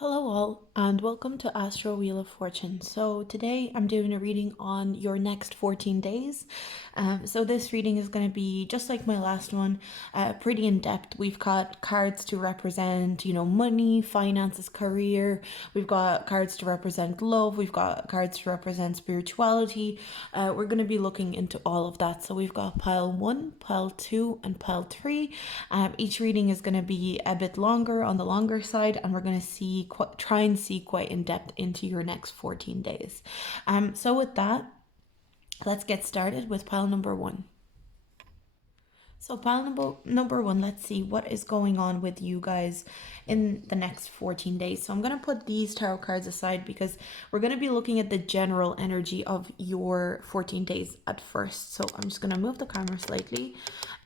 Hello, all, and welcome to Astro Wheel of Fortune. So, today I'm doing a reading on your next 14 days. So, this reading is going to be just like my last one, pretty in depth. We've got cards to represent, money, finances, career. We've got cards to represent love. We've got cards to represent spirituality. We're going to be looking into all of that. So, we've got pile 1, pile 2, and pile 3. Each reading is going to be a bit longer on the longer side, and we're going to try and see quite in depth into your next 14 days. So with that, let's get started with pile number 1. So pile number 1, let's see what is going on with you guys in the next 14 days. So I'm going to put these tarot cards aside because we're going to be looking at the general energy of your 14 days at first. So I'm just going to move the camera slightly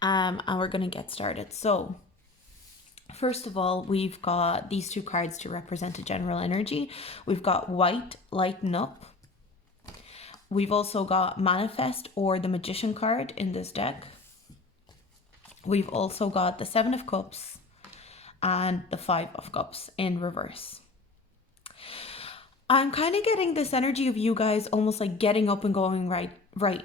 and we're going to get started. So first of all, we've got these two cards to represent a general energy. We've got white, lighten up. We've also got manifest or the magician card in this deck. We've also got the 7 of cups and the 5 of cups in reverse. I'm kind of getting this energy of you guys almost like getting up and going, right,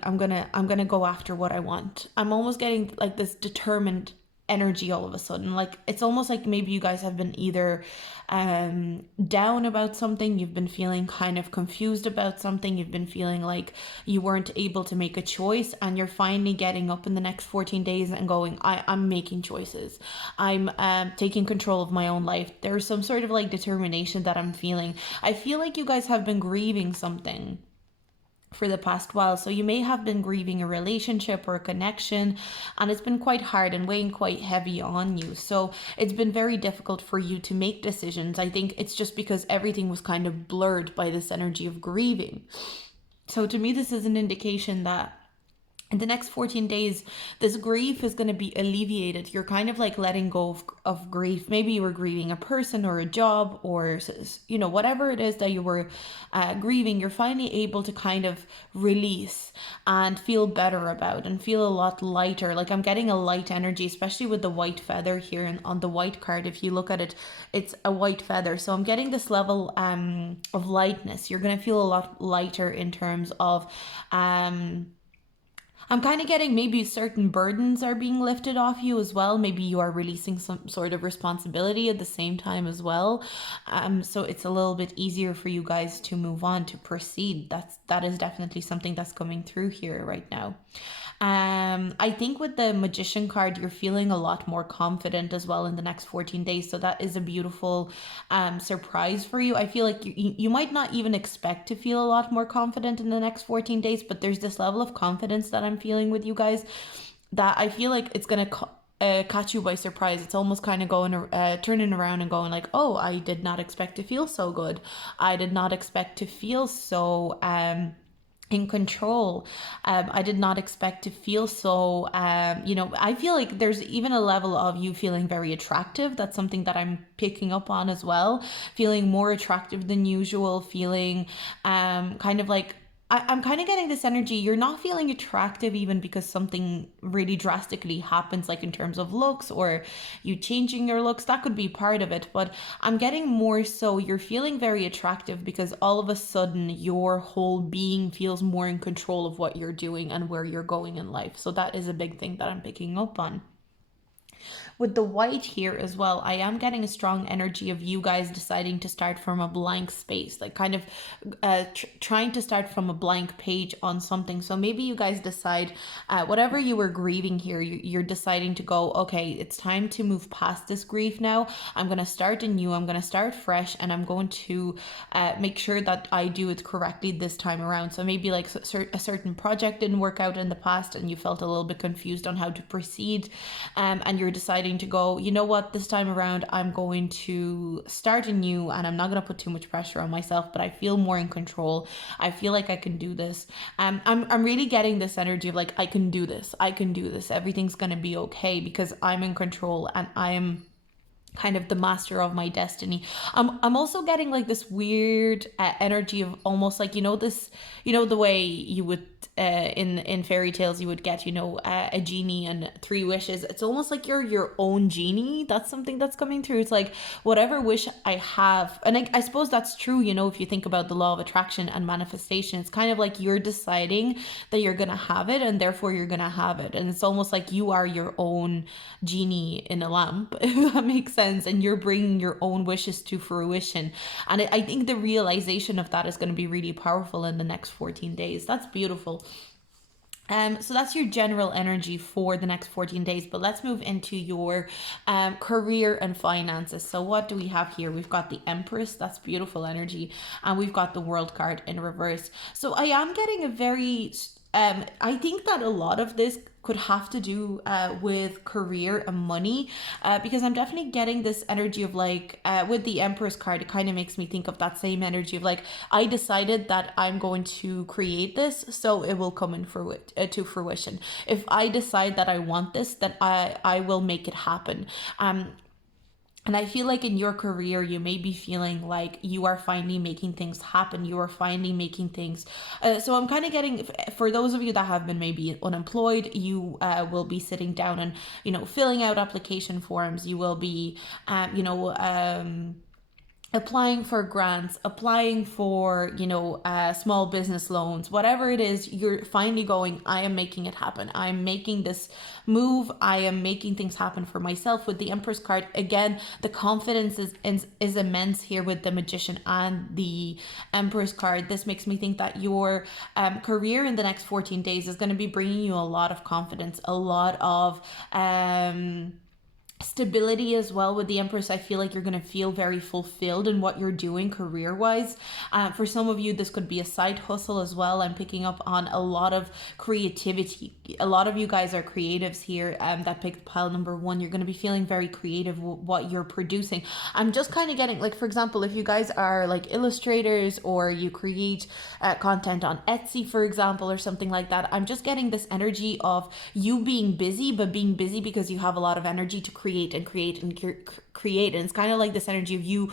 I'm gonna go after what I want. I'm almost getting like this determined energy all of a sudden. Like it's almost like maybe you guys have been either down about something, you've been feeling kind of confused about something, you've been feeling like you weren't able to make a choice, and you're finally getting up in the next 14 days and going, I'm making choices, I'm taking control of my own life. There's some sort of like determination that I'm feeling. I feel like you guys have been grieving something for the past while. So you may have been grieving a relationship or a connection, and it's been quite hard and weighing quite heavy on you. So it's been very difficult for you to make decisions. I think it's just because everything was kind of blurred by this energy of grieving. So to me, this is an indication that in the next 14 days, this grief is going to be alleviated. You're kind of like letting go of grief. Maybe you were grieving a person or a job or, whatever it is that you were grieving, you're finally able to kind of release and feel better about and feel a lot lighter. Like I'm getting a light energy, especially with the white feather here and on the white card. If you look at it, it's a white feather. So I'm getting this level of lightness. You're going to feel a lot lighter in terms of I'm kind of getting maybe certain burdens are being lifted off you as well. Maybe you are releasing some sort of responsibility at the same time as well. So it's a little bit easier for you guys to move on, to proceed. That is definitely something that's coming through here right now. I think with the magician card, you're feeling a lot more confident as well in the next 14 days. So that is a beautiful surprise for you. I feel like you might not even expect to feel a lot more confident in the next 14 days, but there's this level of confidence that I'm feeling with you guys that I feel like it's going to catch you by surprise. It's almost kind of going turning around and going like, oh, I did not expect to feel so good. I did not expect to feel so in control. I did not expect to feel so, I feel like there's even a level of you feeling very attractive. That's something that I'm picking up on as well. Feeling more attractive than usual, feeling kind of like, I'm kind of getting this energy. You're not feeling attractive even because something really drastically happens, like in terms of looks or you changing your looks. That could be part of it. But I'm getting more so you're feeling very attractive because all of a sudden your whole being feels more in control of what you're doing and where you're going in life. So that is a big thing that I'm picking up on. With the white here as well, I am getting a strong energy of you guys deciding to start from a blank space, like kind of trying to start from a blank page on something. So maybe you guys decide whatever you were grieving here, you're deciding to go, okay, it's time to move past this grief now. I'm going to start anew. I'm going to start fresh, and I'm going to make sure that I do it correctly this time around. So maybe like a certain project didn't work out in the past and you felt a little bit confused on how to proceed, and you're deciding to go, you know what, this time around I'm going to start anew and I'm not going to put too much pressure on myself, but I feel more in control. I feel like I can do this. I'm really getting this energy of like, I can do this, everything's going to be okay because I'm in control and I'm kind of the master of my destiny. I'm also getting like this weird energy of almost like, this, the way you would in fairy tales you would get, a genie and three wishes. It's almost like you're your own genie. That's something that's coming through. It's like whatever wish I have, and I suppose that's true, if you think about the law of attraction and manifestation, it's kind of like you're deciding that you're gonna have it, and therefore you're gonna have it. And it's almost like you are your own genie in a lamp, if that makes sense, and you're bringing your own wishes to fruition. And I think the realization of that is going to be really powerful in the next 14 days. That's beautiful. So that's your general energy for the next 14 days, but let's move into your career and finances. So what do we have here? We've got the Empress, that's beautiful energy, and we've got the World card in reverse. So I am getting a very, I think that a lot of this could have to do with career and money, because I'm definitely getting this energy of like, with the Empress card, it kind of makes me think of that same energy of like, I decided that I'm going to create this, so it will come in to fruition. If I decide that I want this, then I will make it happen. And I feel like in your career, you may be feeling like you are finally making things happen. You are finally making things. So I'm kind of getting, for those of you that have been maybe unemployed, you will be sitting down and, filling out application forms. You will be, applying for grants, applying for, small business loans, whatever it is, you're finally going, I am making it happen. I'm making this move. I am making things happen for myself. With the Empress card, again, the confidence is immense here with the Magician and the Empress card. This makes me think that your career in the next 14 days is going to be bringing you a lot of confidence, a lot of stability as well. With the Empress, I feel like you're going to feel very fulfilled in what you're doing career wise. For some of you, this could be a side hustle as well. I'm picking up on a lot of creativity. A lot of you guys are creatives here that picked pile number 1. You're going to be feeling very creative with what you're producing. I'm just kind of getting, like, for example, if you guys are like illustrators or you create content on Etsy, for example, or something like that, I'm just getting this energy of you being busy, but being busy because you have a lot of energy to create and create and create. And it's kind of like this energy of you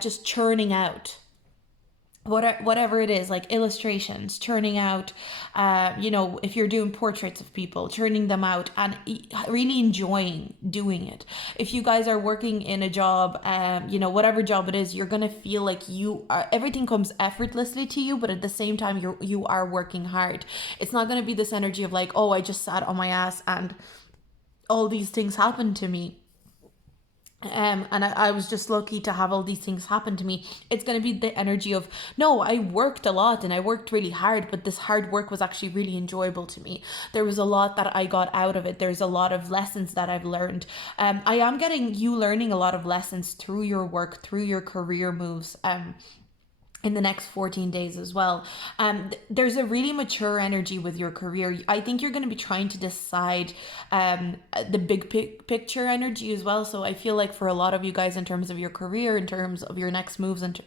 just churning out whatever it is, like illustrations, churning out, if you're doing portraits of people, churning them out and really enjoying doing it. If you guys are working in a job, whatever job it is, you're going to feel like everything comes effortlessly to you, but at the same time, you are working hard. It's not going to be this energy of like, oh, I just sat on my ass and all these things happened to me. And I was just lucky to have all these things happen to me. It's going to be the energy of, no, I worked a lot and I worked really hard, but this hard work was actually really enjoyable to me. There was a lot that I got out of it. There's a lot of lessons that I've learned. I am getting you learning a lot of lessons through your work, through your career moves. In the next 14 days as well. There's a really mature energy with your career. I think you're going to be trying to decide the big picture energy as well. So I feel like for a lot of you guys, in terms of your career, in terms of your next moves, and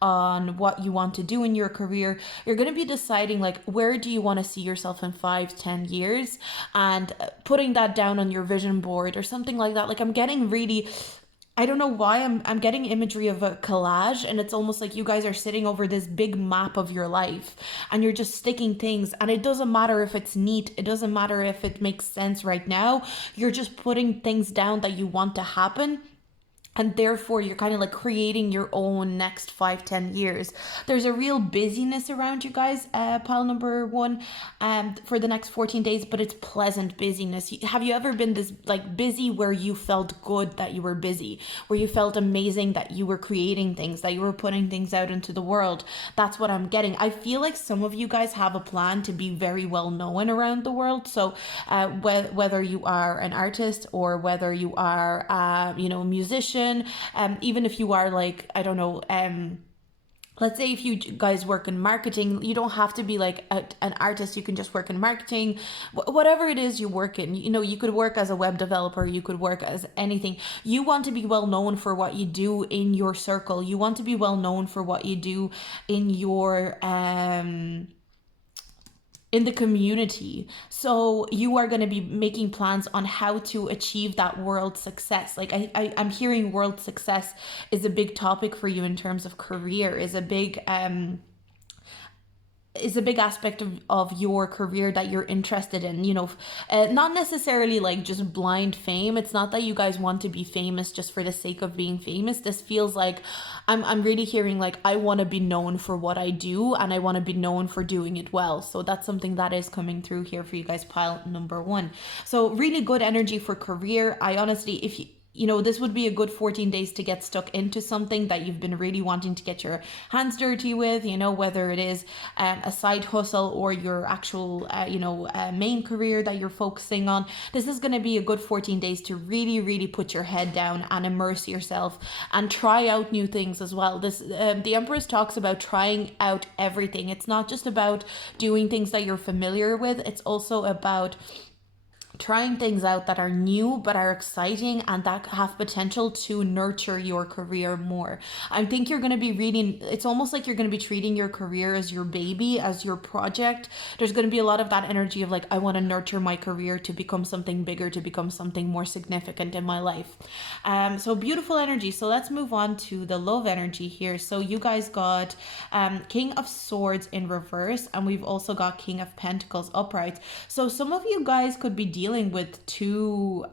on what you want to do in your career, you're going to be deciding like, where do you want to see yourself in 5-10 years, and putting that down on your vision board or something like that. Like, I'm getting really, I don't know why, I'm getting imagery of a collage, and it's almost like you guys are sitting over this big map of your life and you're just sticking things, and it doesn't matter if it's neat, it doesn't matter if it makes sense right now, you're just putting things down that you want to happen. And therefore, you're kind of like creating your own next 5-10 years. There's a real busyness around you guys, pile number 1, for the next 14 days, but it's pleasant busyness. Have you ever been this like busy where you felt good that you were busy, where you felt amazing that you were creating things, that you were putting things out into the world? That's what I'm getting. I feel like some of you guys have a plan to be very well known around the world. So whether you are an artist or whether you are, a musician, even if you are like, I don't know, let's say if you guys work in marketing, you don't have to be like an artist. You can just work in marketing, whatever it is you work in. You could work as a web developer. You could work as anything. You want to be well known for what you do in your circle. You want to be well known for what you do in your in the community. So you are going to be making plans on how to achieve that world success. Like I'm hearing world success is a big topic for you in terms of career, is a big aspect of your career that you're interested in, you know. Not necessarily like just blind fame. It's not that you guys want to be famous just for the sake of being famous. This feels like I'm really hearing like I want to be known for what I do, and I want to be known for doing it well. So that's something that is coming through here for you guys, pile number one. So really good energy for career. I honestly, if you know, this would be a good 14 days to get stuck into something that you've been really wanting to get your hands dirty with, you know, whether it is a side hustle or your actual, main career that you're focusing on. This is going to be a good 14 days to really, really put your head down and immerse yourself and try out new things as well. The Empress talks about trying out everything. It's not just about doing things that you're familiar with. It's also about trying things out that are new but are exciting and that have potential to nurture your career more. I think you're going to be reading, it's almost like you're going to be treating your career as your baby, as your project. There's going to be a lot of that energy of like, I want to nurture my career to become something bigger, to become something more significant in my life. So beautiful energy. So let's move on to the love energy here. So you guys got King of Swords in reverse, and we've also got King of Pentacles upright. So some of you guys could be dealing with two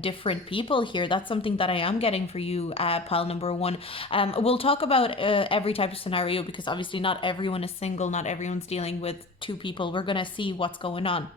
different people here. That's something that I am getting for you, pile number one. We'll talk about every type of scenario, because obviously not everyone is single, not everyone's dealing with two people. We're gonna see what's going on.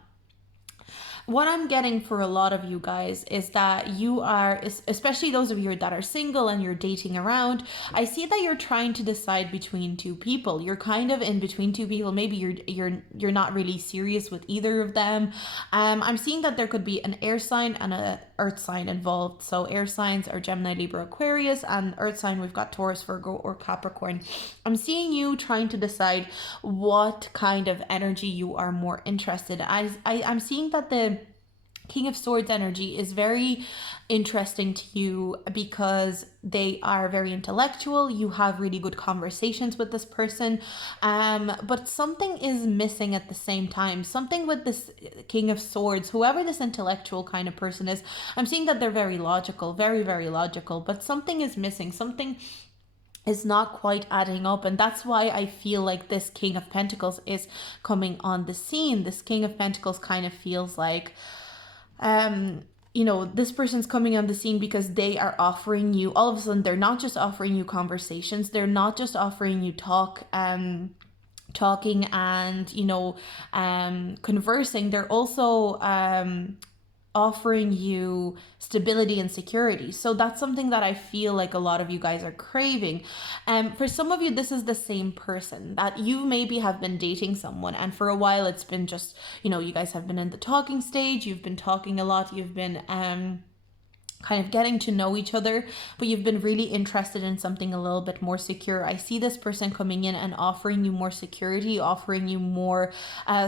What I'm getting for a lot of you guys is that you are, especially those of you that are single and you're dating around, I see that you're trying to decide between two people. You're kind of in between two people. Maybe you're not really serious with either of them. I'm seeing that there could be an air sign and a earth sign involved. So air signs are Gemini, Libra, Aquarius, and earth sign we've got Taurus, Virgo, or Capricorn. I'm seeing you trying to decide what kind of energy you are more interested in. I'm seeing that the King of Swords energy is very interesting to you because they are very intellectual. You have really good conversations with this person, but something is missing at the same time. Something with this King of Swords, whoever this intellectual kind of person is, I'm seeing that they're very logical, very, very logical, but something is missing. Something is not quite adding up, and that's why I feel like this King of Pentacles is coming on the scene. This King of Pentacles kind of feels like this person's coming on the scene because they are offering you, all of a sudden, they're not just offering you conversations, they're not just offering you talking and, conversing, they're also offering you stability and security. So that's something that I feel like a lot of you guys are craving. For some of you, this is the same person that you maybe have been dating someone, and for a while it's been just, you guys have been in the talking stage, you've been talking a lot, you've been kind of getting to know each other, but you've been really interested in something a little bit more secure. I see this person coming in and offering you more security, offering you more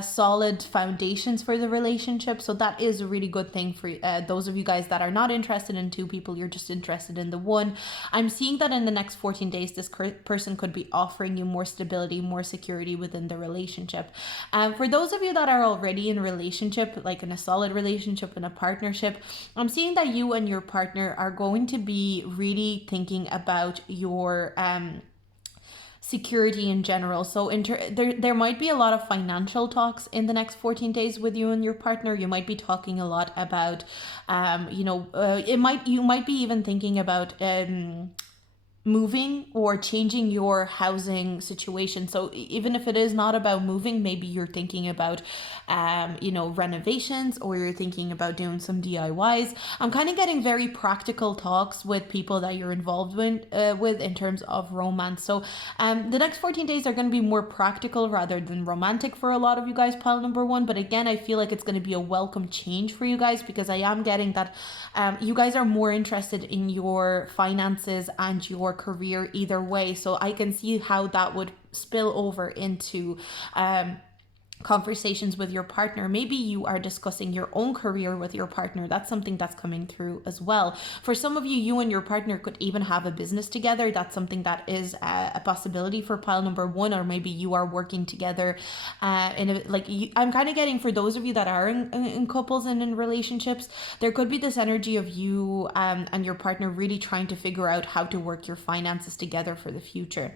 solid foundations for the relationship. So that is a really good thing for those of you guys that are not interested in two people, you're just interested in the one. I'm seeing that in the next 14 days, this person could be offering you more stability, more security within the relationship. For those of you that are already in a relationship, like in a solid relationship, in a partnership, I'm seeing that you and your partner are going to be really thinking about your security in general. So there might be a lot of financial talks in the next 14 days with you and your partner. You might be talking a lot about you might be even thinking about moving or changing your housing situation. So even if it is not about moving, maybe you're thinking about renovations, or you're thinking about doing some DIYs. I'm kind of getting very practical talks with people that you're involved with in terms of romance. So the next 14 days are going to be more practical rather than romantic for a lot of you guys, pile number one. But again, I feel like it's going to be a welcome change for you guys, because I am getting that you guys are more interested in your finances and your career either way. So I can see how that would spill over into conversations with your partner. Maybe you are discussing your own career with your partner. That's something that's coming through as well. For some of you, you and your partner could even have a business together. That's something that is a possibility for pile number one. Or maybe you are working together I'm kind of getting, for those of you that are in couples and in relationships, there could be this energy of you and your partner really trying to figure out how to work your finances together for the future.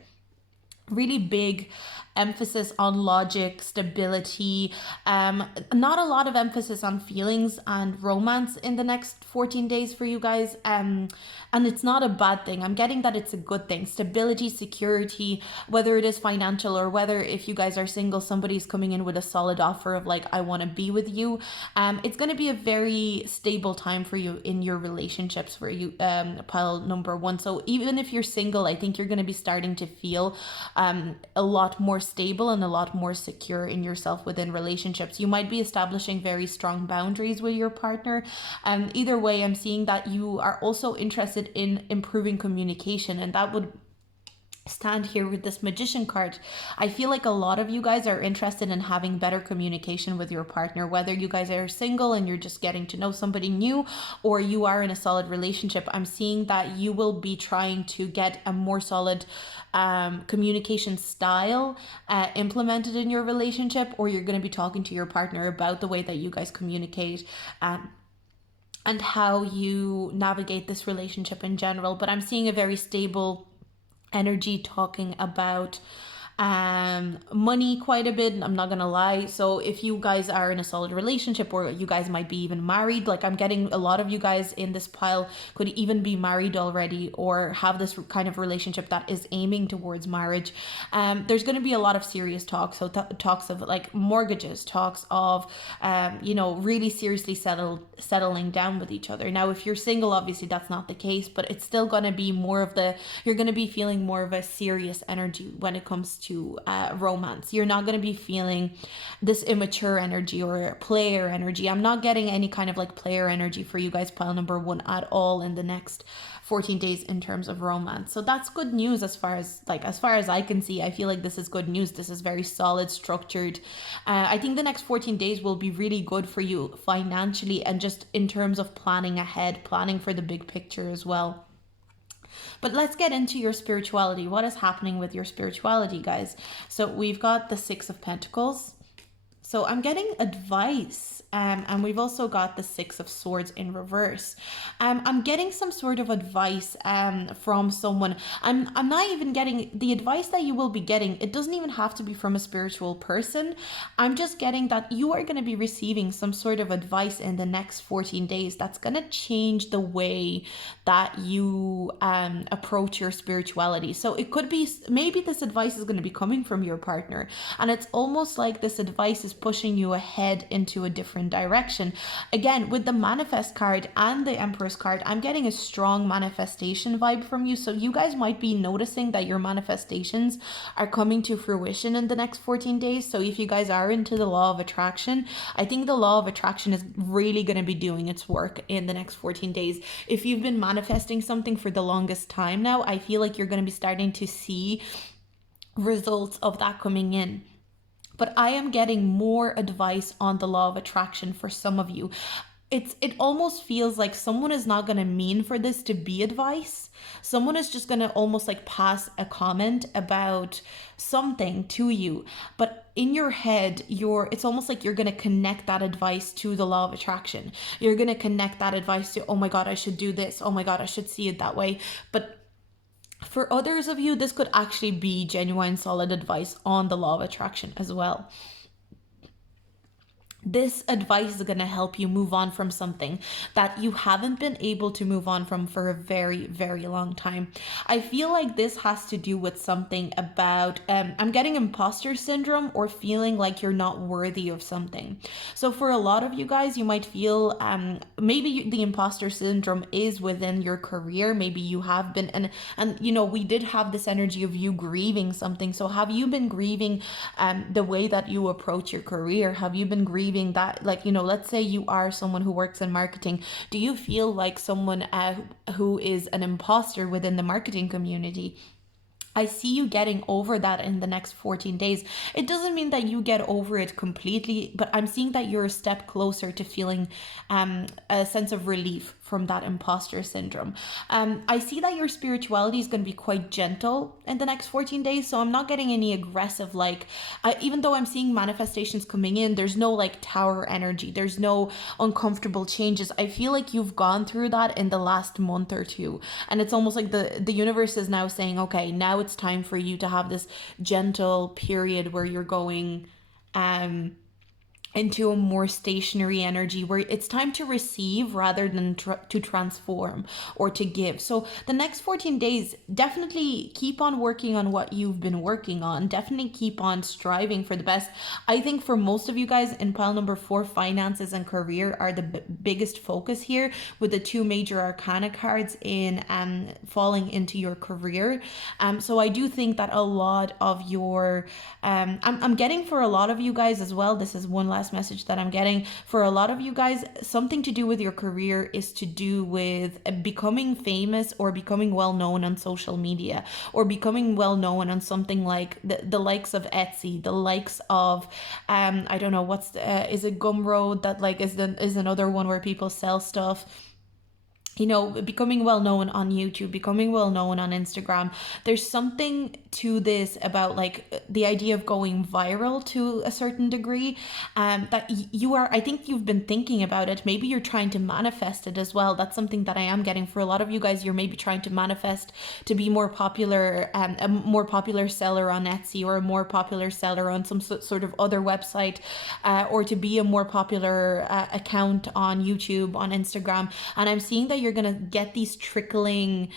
Really big emphasis on logic, stability, not a lot of emphasis on feelings and romance in the next 14 days for you guys. And it's not a bad thing. I'm getting that it's a good thing. Stability, security, whether it is financial or whether, if you guys are single, somebody's coming in with a solid offer of like, I want to be with you. It's going to be a very stable time for you in your relationships for you, pile number one. So even if you're single, I think you're going to be starting to feel a lot more stable and a lot more secure in yourself within relationships. You might be establishing very strong boundaries with your partner. Either way, I'm seeing that you are also interested in improving communication, and that would stand here with this Magician card. I feel like a lot of you guys are interested in having better communication with your partner, whether you guys are single and you're just getting to know somebody new, or you are in a solid relationship. I'm seeing that you will be trying to get a more solid communication style implemented in your relationship, or you're going to be talking to your partner about the way that you guys communicate and how you navigate this relationship in general. But I'm seeing a very stable energy talking about money quite a bit. I'm not gonna lie. So if you guys are in a solid relationship, or you guys might be even married, like I'm getting a lot of you guys in this pile could even be married already, or have this kind of relationship that is aiming towards marriage. There's going to be a lot of serious talks. So talks of like mortgages, talks of really seriously settling down with each other. Now if you're single, obviously that's not the case, but it's still going to be more of you're going to be feeling more of a serious energy when it comes to romance. You're not going to be feeling this immature energy or player energy. I'm not getting any kind of like player energy for you guys, pile number one, at all in the next 14 days in terms of romance. So that's good news as far as I can see. I feel like this is good news. This is very solid, structured. I think the next 14 days will be really good for you financially, and just in terms of planning ahead, planning for the big picture as well. But let's get into your spirituality. What is happening with your spirituality, guys? So we've got the Six of Pentacles. So I'm getting advice. And we've also got the Six of Swords in reverse. I'm getting some sort of advice from someone. I'm not even getting the advice that you will be getting. It doesn't even have to be from a spiritual person. I'm just getting that you are going to be receiving some sort of advice in the next 14 days that's going to change the way that you approach your spirituality. So it could be, maybe this advice is going to be coming from your partner, and it's almost like this advice is pushing you ahead into a different direction. Again, with the Manifest card and the Empress card, I'm getting a strong manifestation vibe from you. So you guys might be noticing that your manifestations are coming to fruition in the next 14 days. So if you guys are into the law of attraction, I think the law of attraction is really going to be doing its work in the next 14 days. If you've been manifesting something for the longest time now, I feel like you're going to be starting to see results of that coming in. But I am getting more advice on the law of attraction for some of you. It almost feels like someone is not going to mean for this to be advice. Someone is just going to almost like pass a comment about something to you. But in your head, it's almost like you're going to connect that advice to the law of attraction. You're going to connect that advice to, oh my God, I should do this. Oh my God, I should see it that way. But for others of you, this could actually be genuine, solid advice on the law of attraction as well. This advice is going to help you move on from something that you haven't been able to move on from for a very, very long time. I feel like this has to do with something about, I'm getting imposter syndrome, or feeling like you're not worthy of something. So for a lot of you guys, you might feel, maybe the imposter syndrome is within your career. Maybe you have been, and we did have this energy of you grieving something. So have you been grieving the way that you approach your career? Have you been grieving that, let's say you are someone who works in marketing. Do you feel like someone who is an imposter within the marketing community? I see you getting over that in the next 14 days. It doesn't mean that you get over it completely, but I'm seeing that you're a step closer to feeling a sense of relief from that imposter syndrome. I see that your spirituality is going to be quite gentle in the next 14 days, so I'm not getting any aggressive, like, even though I'm seeing manifestations coming in, there's no like tower energy, there's no uncomfortable changes. I feel like you've gone through that in the last month or two, and it's almost like the universe is now saying, okay, now it's time for you to have this gentle period where you're going into a more stationary energy where it's time to receive rather than to transform or to give. So the next 14 days, definitely keep on working on what you've been working on. Definitely keep on striving for the best. I think for most of you guys in pile number 4, finances and career are the biggest focus here, with the 2 major arcana cards in falling into your career. So I do think that a lot of your I'm getting for a lot of you guys as well, this is one last message that I'm getting for a lot of you guys, something to do with your career is to do with becoming famous or becoming well known on social media, or becoming well known on something like the likes of Etsy, the likes of I don't know, what's is it Gumroad, that like is another one where people sell stuff. You know, becoming well known on YouTube, becoming well known on Instagram. There's something to this about like the idea of going viral to a certain degree, that you are, I think you've been thinking about it. Maybe you're trying to manifest it as well. That's something that I am getting for a lot of you guys. You're maybe trying to manifest to be more popular, a more popular seller on Etsy, or a more popular seller on some sort of other website, or to be a more popular account on YouTube, on Instagram. And I'm seeing that you're going to get these trickling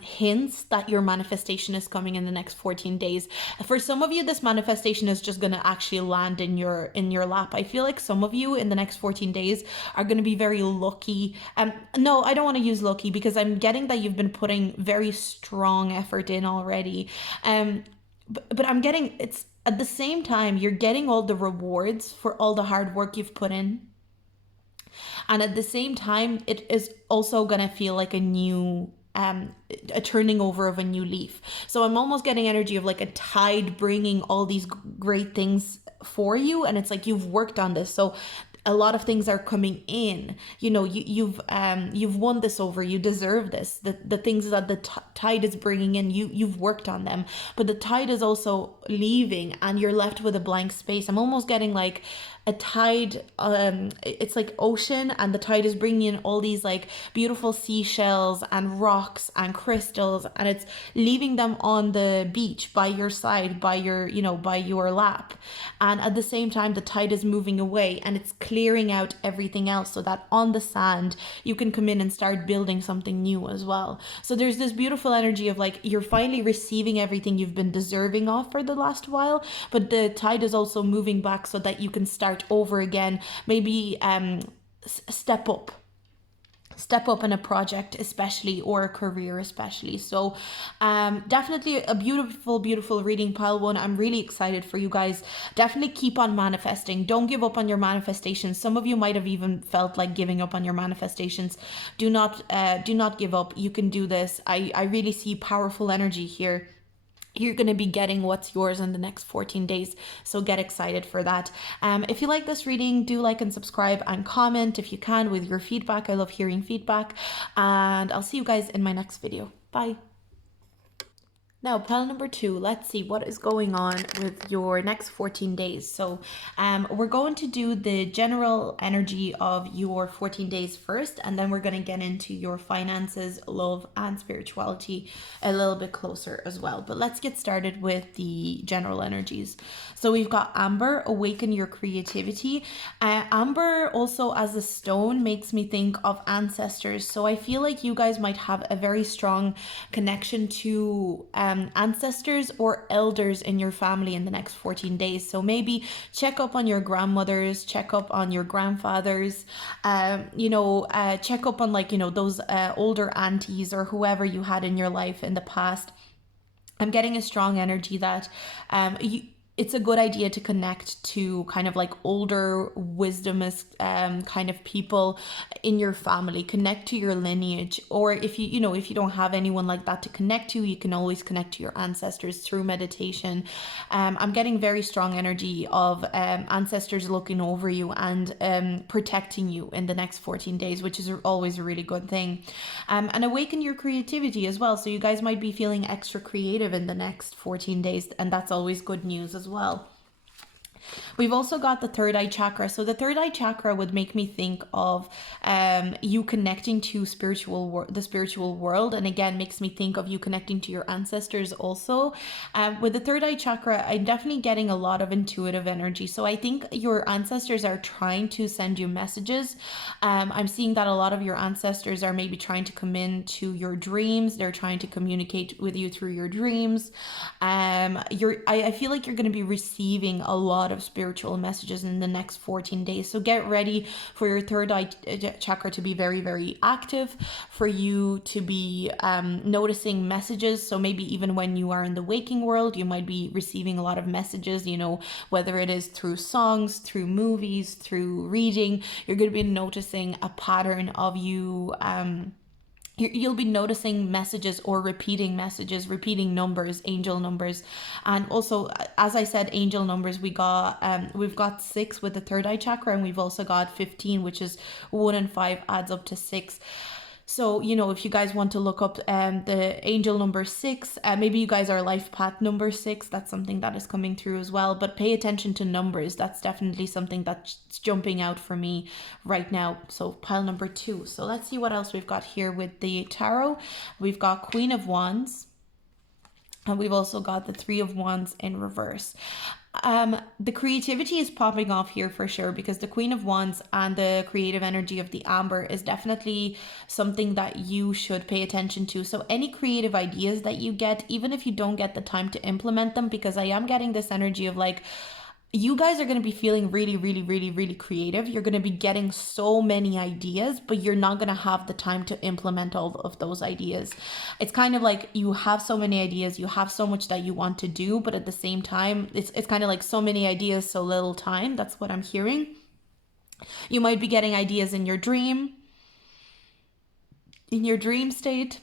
hints that your manifestation is coming in the next 14 days. For some of you, this manifestation is just going to actually land in your lap. I feel like some of you in the next 14 days are going to be very lucky. No, I don't want to use lucky, because I'm getting that you've been putting very strong effort in already. But I'm getting, it's at the same time, you're getting all the rewards for all the hard work you've put in. And at the same time, it is also gonna feel like a new a turning over of a new leaf. So I'm almost getting energy of like a tide bringing all these great things for you, and it's like you've worked on this. So a lot of things are coming in. You know, you've won this over. You deserve this. The things that the tide is bringing in, you've worked on them. But the tide is also leaving, and you're left with a blank space. I'm almost getting like a tide, it's like ocean, and the tide is bringing in all these like beautiful seashells and rocks and crystals, and it's leaving them on the beach by your side, by your, you know, by your lap. And at the same time, the tide is moving away, and it's clearing out everything else, so that on the sand you can come in and start building something new as well. So there's this beautiful energy of like you're finally receiving everything you've been deserving of for the last while, but the tide is also moving back so that you can start over again. Maybe step up in a project especially, or a career especially. So definitely a beautiful reading, pile 1. I'm really excited for you guys. Definitely keep on manifesting. Don't give up on your manifestations. Some of you might have even felt like giving up on your manifestations. Do not give up. You can do this. I really see powerful energy here. You're going to be getting what's yours in the next 14 days. So get excited for that. If you like this reading, do like and subscribe and comment if you can with your feedback. I love hearing feedback. And I'll see you guys in my next video. Bye. Now, pile number 2, let's see what is going on with your next 14 days. So we're going to do the general energy of your 14 days first, and then we're going to get into your finances, love, and spirituality a little bit closer as well. But let's get started with the general energies. So we've got Amber, awaken your creativity. Amber also as a stone makes me think of ancestors. So I feel like you guys might have a very strong connection to ancestors or elders in your family in the next 14 days. So maybe check up on your grandmothers, check up on your grandfathers, check up on like, you know, those older aunties or whoever you had in your life in the past. I'm getting a strong energy that it's a good idea to connect to kind of like older wisdomous kind of people in your family. Connect to your lineage, or if you know, if you don't have anyone like that to connect to, you can always connect to your ancestors through meditation. I'm getting very strong energy of ancestors looking over you and protecting you in the next 14 days, which is always a really good thing. And awaken your creativity as well, so you guys might be feeling extra creative in the next 14 days, and that's always good news as well. We've also got the third eye chakra. So the third eye chakra would make me think of you connecting to the spiritual world, and again makes me think of you connecting to your ancestors also. With the third eye chakra, I'm definitely getting a lot of intuitive energy. So I think your ancestors are trying to send you messages. I'm seeing that a lot of your ancestors are maybe trying to come into your dreams. They're trying to communicate with you through your dreams. I feel like you're going to be receiving a lot of spiritual messages in the next 14 days. So get ready for your third eye chakra to be very, very active, for you to be noticing messages. So maybe even when you are in the waking world, you might be receiving a lot of messages, you know, whether it is through songs, through movies, through reading. You're going to be noticing a pattern of you you'll be noticing messages or repeating messages, repeating numbers, angel numbers. And also, as I said, angel numbers, we've got 6 with the third eye chakra, and we've also got 15, which is 1 and 5 adds up to 6. So, you know, if you guys want to look up the angel number 6, maybe you guys are life path number 6. That's something that is coming through as well. But pay attention to numbers. That's definitely something that's jumping out for me right now. So pile number 2. So let's see what else we've got here with the tarot. We've got Queen of Wands. And we've also got the 3 of Wands in reverse. The creativity is popping off here for sure, because the Queen of Wands and the creative energy of the Amber is definitely something that you should pay attention to. So any creative ideas that you get, even if you don't get the time to implement them, because I am getting this energy of like, you guys are going to be feeling really, really, really, really creative. You're going to be getting so many ideas, but you're not going to have the time to implement all of those ideas. It's kind of like you have so many ideas, you have so much that you want to do, but at the same time, it's kind of like so many ideas, so little time. That's what I'm hearing. You might be getting ideas in your dream state.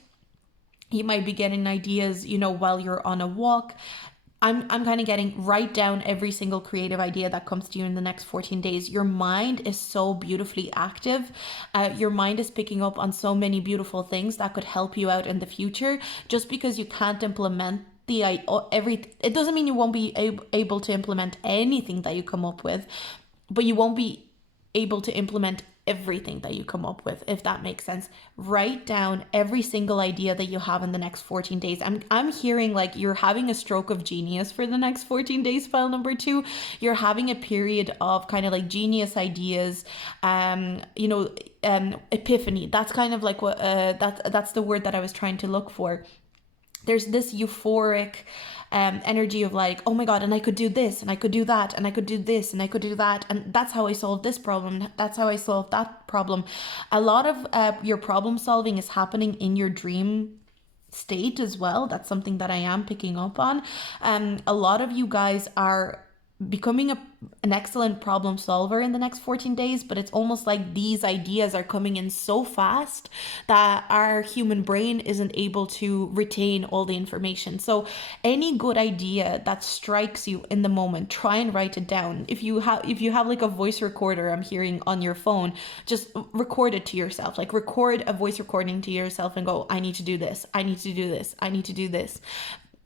You might be getting ideas, you know, while you're on a walk. I'm kind of getting, write down every single creative idea that comes to you in the next 14 days. Your mind is so beautifully active. Your mind is picking up on so many beautiful things that could help you out in the future. Just because you can't implement it doesn't mean you won't be able to implement anything that you come up with, but you won't be able to implement everything that you come up with, if that makes sense. Write down every single idea that you have in the next 14 days. I'm hearing like you're having a stroke of genius for the next 14 days, file number 2. You're having a period of kind of like genius ideas, epiphany. That's kind of like what that's the word that I was trying to look for. There's this euphoric energy of like, oh my God, and I could do this, and I could do that, and I could do this, and I could do that. And that's how I solved this problem. That's how I solved that problem. A lot of your problem solving is happening in your dream state as well. That's something that I am picking up on. A lot of you guys are becoming an excellent problem solver in the next 14 days, but it's almost like these ideas are coming in so fast that our human brain isn't able to retain all the information. So any good idea that strikes you in the moment, try and write it down. If you have like a voice recorder, I'm hearing on your phone, just record it to yourself. Like record a voice recording to yourself and go, I need to do this, I need to do this, I need to do this.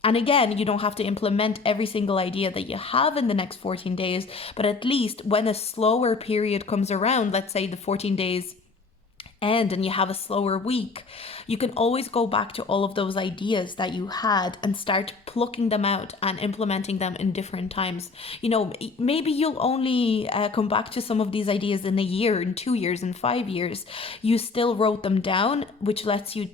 And again, you don't have to implement every single idea that you have in the next 14 days, but at least when a slower period comes around, let's say the 14 days end and you have a slower week, you can always go back to all of those ideas that you had and start plucking them out and implementing them in different times. You know, maybe you'll only come back to some of these ideas in a year, in 2 years, in 5 years. You still wrote them down, which lets you,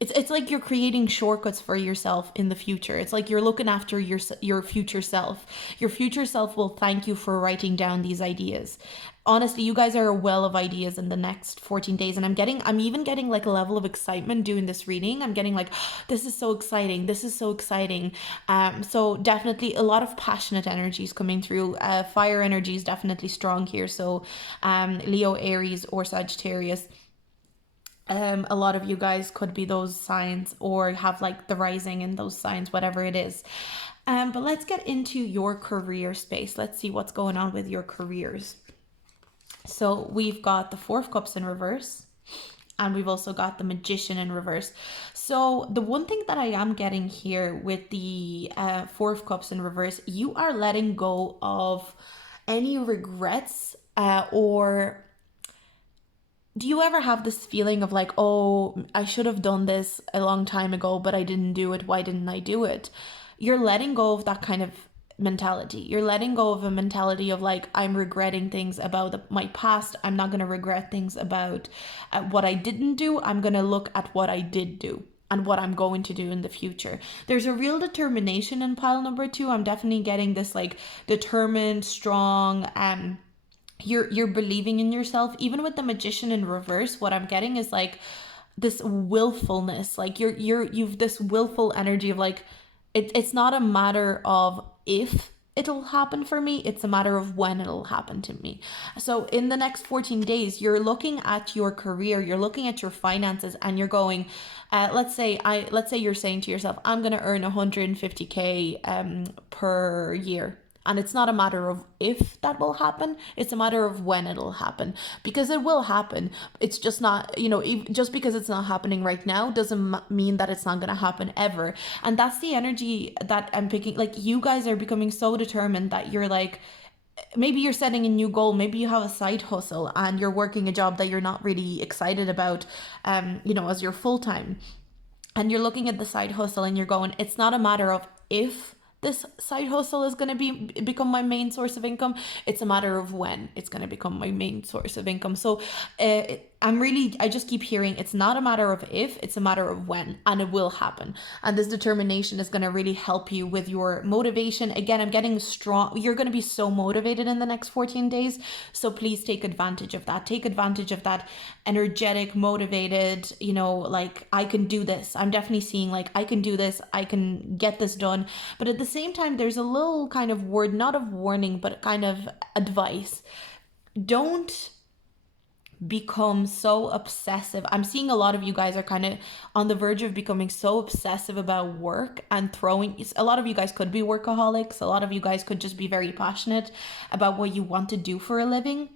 It's like you're creating shortcuts for yourself in the future. It's like you're looking after your future self. Your future self will thank you for writing down these ideas. Honestly, you guys are a well of ideas in the next 14 days, and I'm even getting like a level of excitement doing this reading. I'm getting like, this is so exciting. This is so exciting. So definitely a lot of passionate energies coming through. Fire energy is definitely strong here. So Leo, Aries, or Sagittarius. A lot of you guys could be those signs or have like the rising in those signs, whatever it is. But let's get into your career space. Let's see what's going on with your careers. So we've got the Four of Cups in reverse, and we've also got the Magician in reverse. So the one thing that I am getting here with the Four of Cups in reverse, you are letting go of any regrets, or do you ever have this feeling of like, oh, I should have done this a long time ago, but I didn't do it. Why didn't I do it? You're letting go of that kind of mentality. You're letting go of a mentality of like, I'm regretting things about my past. I'm not going to regret things about what I didn't do. I'm going to look at what I did do and what I'm going to do in the future. There's a real determination in pile number 2. I'm definitely getting this like determined, strong, you're believing in yourself. Even with the Magician in reverse, what I'm getting is like this willfulness. Like you've this willful energy of like, it's not a matter of if it'll happen for me, it's a matter of when it'll happen to me. So in the next 14 days, you're looking at your career, you're looking at your finances, and you're going, let's say you're saying to yourself, I'm going to earn 150k per year. And it's not a matter of if that will happen, it's a matter of when it'll happen. Because it will happen. It's just not, just because it's not happening right now doesn't mean that it's not going to happen ever. And that's the energy that I'm picking. Like, you guys are becoming so determined that you're like, maybe you're setting a new goal. Maybe you have a side hustle and you're working a job that you're not really excited about, as your full time. And you're looking at the side hustle and you're going, it's not a matter of if this side hustle is going to become my main source of income, it's a matter of when it's going to become my main source of income. So I just keep hearing it's not a matter of if, it's a matter of when, and it will happen. And this determination is going to really help you with your motivation. Again, I'm getting strong. You're going to be so motivated in the next 14 days. So please take advantage of that. Take advantage of that energetic, motivated, like, I can do this. I'm definitely seeing like, I can do this. I can get this done. But at the same time, there's a little kind of word, not of warning, but kind of advice. Don't become so obsessive. I'm seeing a lot of you guys are kind of on the verge of becoming so obsessive about work and a lot of you guys could be workaholics. A lot of you guys could just be very passionate about what you want to do for a living.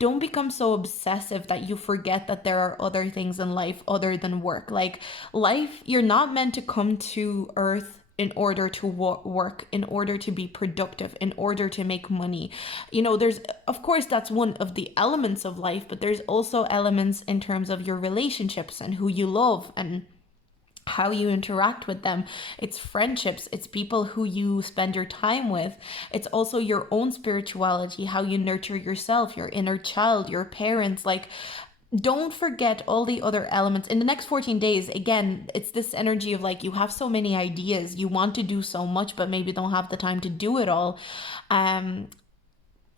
Don't become so obsessive that you forget that there are other things in life other than work. Like, life, you're not meant to come to earth in order to work, in order to be productive, in order to make money. There's, of course, that's one of the elements of life, but there's also elements in terms of your relationships and who you love and how you interact with them. It's friendships, it's people who you spend your time with. It's also your own spirituality, how you nurture yourself, your inner child, your parents. Like, don't forget all the other elements. In the next 14 days, again, it's this energy of like, you have so many ideas, you want to do so much, but maybe don't have the time to do it all.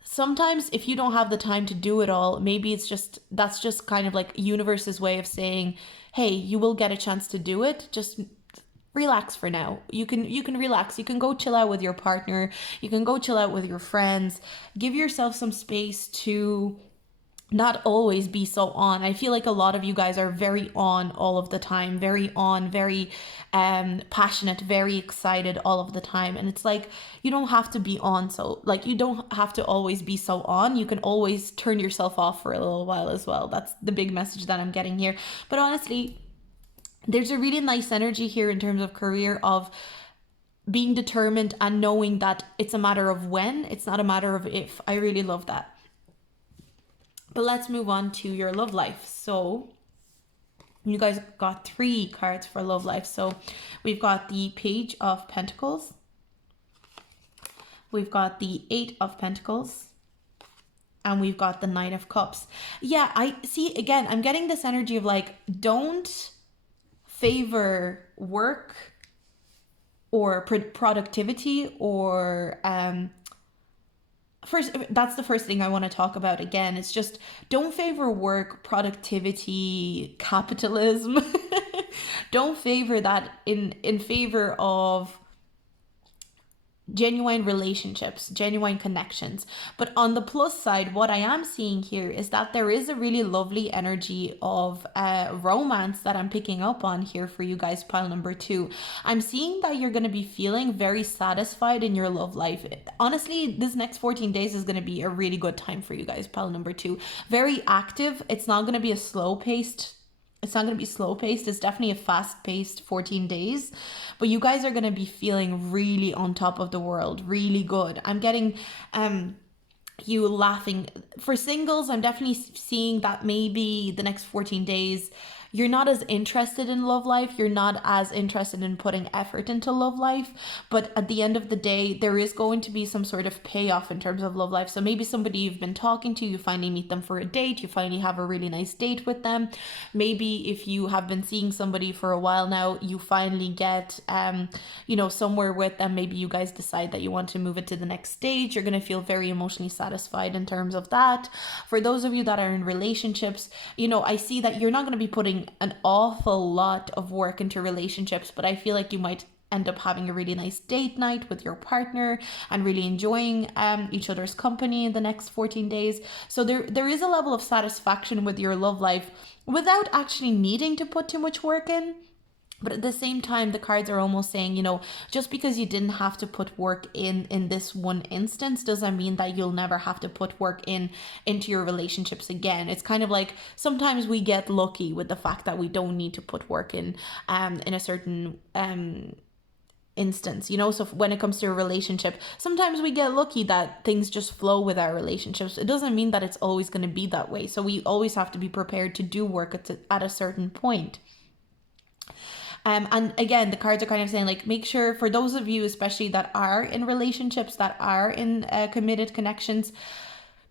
Sometimes if you don't have the time to do it all, maybe that's just kind of like universe's way of saying, hey, you will get a chance to do it. Just relax for now. You can relax. You can go chill out with your partner. You can go chill out with your friends. Give yourself some space to not always be so on. I feel like a lot of you guys are very on all of the time, very on, very passionate, very excited all of the time. And it's like, you don't have to be on. So like, you don't have to always be so on. You can always turn yourself off for a little while as well. That's the big message that I'm getting here. But honestly, there's a really nice energy here in terms of career, of being determined and knowing that it's a matter of when, it's not a matter of if. I really love that. But let's move on to your love life. So you guys got 3 cards for love life. So we've got the Page of Pentacles. We've got the 8 of Pentacles. And we've got the Knight of Cups. Yeah, I see, again, I'm getting this energy of like, don't favor work or productivity or first, that's the first thing I want to talk about again. It's just don't favor work, productivity, capitalism. Don't favor that in favor of genuine relationships, genuine connections. But on the plus side, what I am seeing here is that there is a really lovely energy of romance that I'm picking up on here for you guys, pile number 2. I'm seeing that you're going to be feeling very satisfied in your love life. Honestly, this next 14 days is going to be a really good time for you guys, pile number 2. Very active. It's not going to be a it's not going to be slow paced. It's definitely a fast paced 14 days. But you guys are going to be feeling really on top of the world, really good. I'm getting you laughing. For singles, I'm definitely seeing that maybe the next 14 days, you're not as interested in love life. You're not as interested in putting effort into love life. But at the end of the day, there is going to be some sort of payoff in terms of love life. So maybe somebody you've been talking to, you finally meet them for a date. You finally have a really nice date with them. Maybe if you have been seeing somebody for a while now, you finally get, somewhere with them. Maybe you guys decide that you want to move it to the next stage. You're going to feel very emotionally satisfied in terms of that. For those of you that are in relationships, I see that you're not going to be putting an awful lot of work into relationships, but I feel like you might end up having a really nice date night with your partner and really enjoying each other's company in the next 14 days. So there is a level of satisfaction with your love life without actually needing to put too much work in. But at the same time, the cards are almost saying, just because you didn't have to put work in this one instance doesn't mean that you'll never have to put work into your relationships again. It's kind of like sometimes we get lucky with the fact that we don't need to put work in a certain instance, so when it comes to a relationship, sometimes we get lucky that things just flow with our relationships. It doesn't mean that it's always going to be that way. So we always have to be prepared to do work at a certain point. And again, the cards are kind of saying, like, make sure for those of you, especially that are in relationships, that are in committed connections,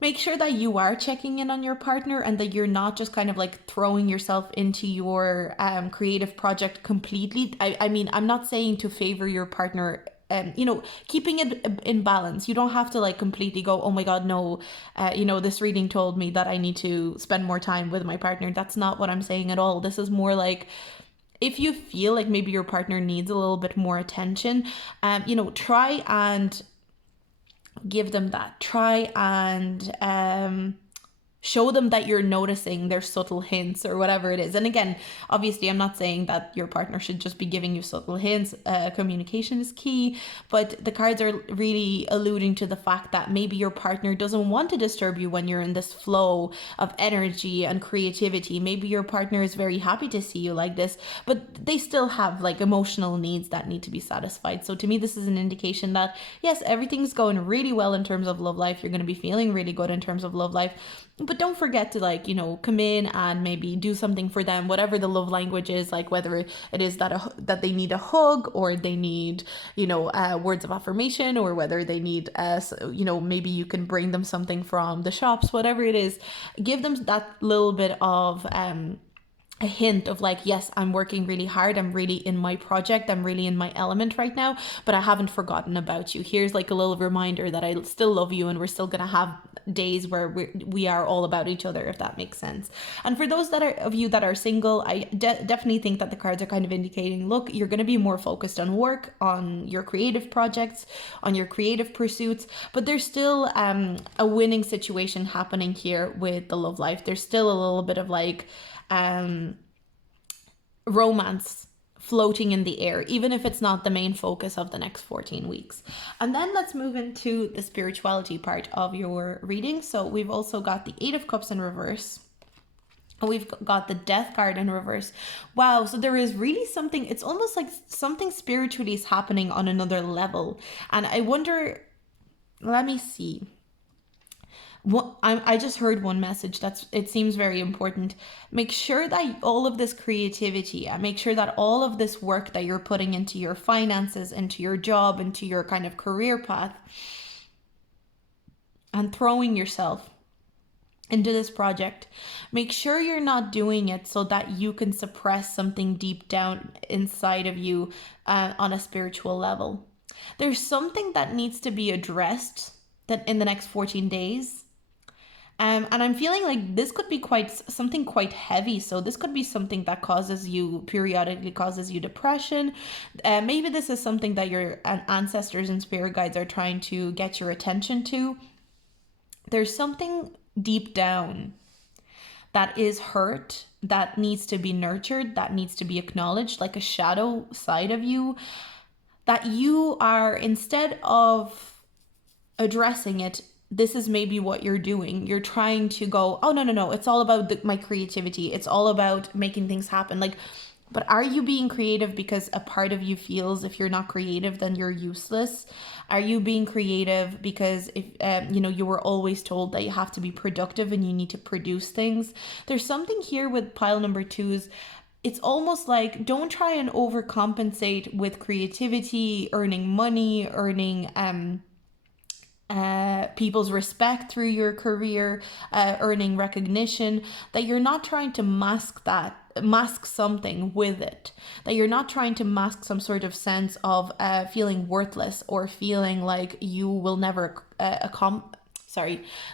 make sure that you are checking in on your partner and that you're not just kind of like throwing yourself into your creative project completely. I mean, I'm not saying to favor your partner, keeping it in balance. You don't have to like completely go, oh my God, no, this reading told me that I need to spend more time with my partner. That's not what I'm saying at all. This is more like, if you feel like maybe your partner needs a little bit more attention, try and give them that. Try and show them that you're noticing their subtle hints or whatever it is. And again, obviously, I'm not saying that your partner should just be giving you subtle hints. Communication is key, but the cards are really alluding to the fact that maybe your partner doesn't want to disturb you when you're in this flow of energy and creativity. Maybe your partner is very happy to see you like this, but they still have like emotional needs that need to be satisfied. So to me, this is an indication that yes, everything's going really well in terms of love life. You're going to be feeling really good in terms of love life. But don't forget to come in and maybe do something for them, whatever the love language is, like whether it is that they need a hug or they need, words of affirmation, or whether they need, maybe you can bring them something from the shops, whatever it is, give them that little bit of, a hint of like, yes, I'm working really hard. I'm really in my project. I'm really in my element right now, but I haven't forgotten about you. Here's like a little reminder that I still love you and we're still going to have days where we are all about each other, if that makes sense. And for those of you that are single, I definitely think that the cards are kind of indicating, look, you're going to be more focused on work, on your creative projects, on your creative pursuits, but there's still a winning situation happening here with the love life. There's still a little bit of like, romance floating in the air, even if it's not the main focus of the next 14 weeks. And then let's move into the spirituality part of your reading. So we've also got the 8 of Cups in reverse. We've got the Death card in reverse. Wow, so there is really something, it's almost like something spiritually is happening on another level. And I wonder, let me see. I just heard one message it seems very important. Make sure that all of this creativity, and make sure that all of this work that you're putting into your finances, into your job, into your kind of career path, and throwing yourself into this project, make sure you're not doing it so that you can suppress something deep down inside of you on a spiritual level. There's something that needs to be addressed that in the next 14 days. And I'm feeling like this could be quite heavy. So this could be something that periodically causes you depression. Maybe this is something that your ancestors and spirit guides are trying to get your attention to. There's something deep down that is hurt, that needs to be nurtured, that needs to be acknowledged, like a shadow side of you, that you are, instead of addressing it, this is maybe what you're doing. You're trying to go, oh, no, it's all about my creativity. It's all about making things happen. Like, but are you being creative because a part of you feels if you're not creative, then you're useless? Are you being creative because if you were always told that you have to be productive and you need to produce things? There's something here with pile number 2 is it's almost like don't try and overcompensate with creativity, earning money, earning people's respect through your career, earning recognition, that you're not trying to mask something with it, that you're not trying to mask some sort of sense of feeling worthless or feeling like you will never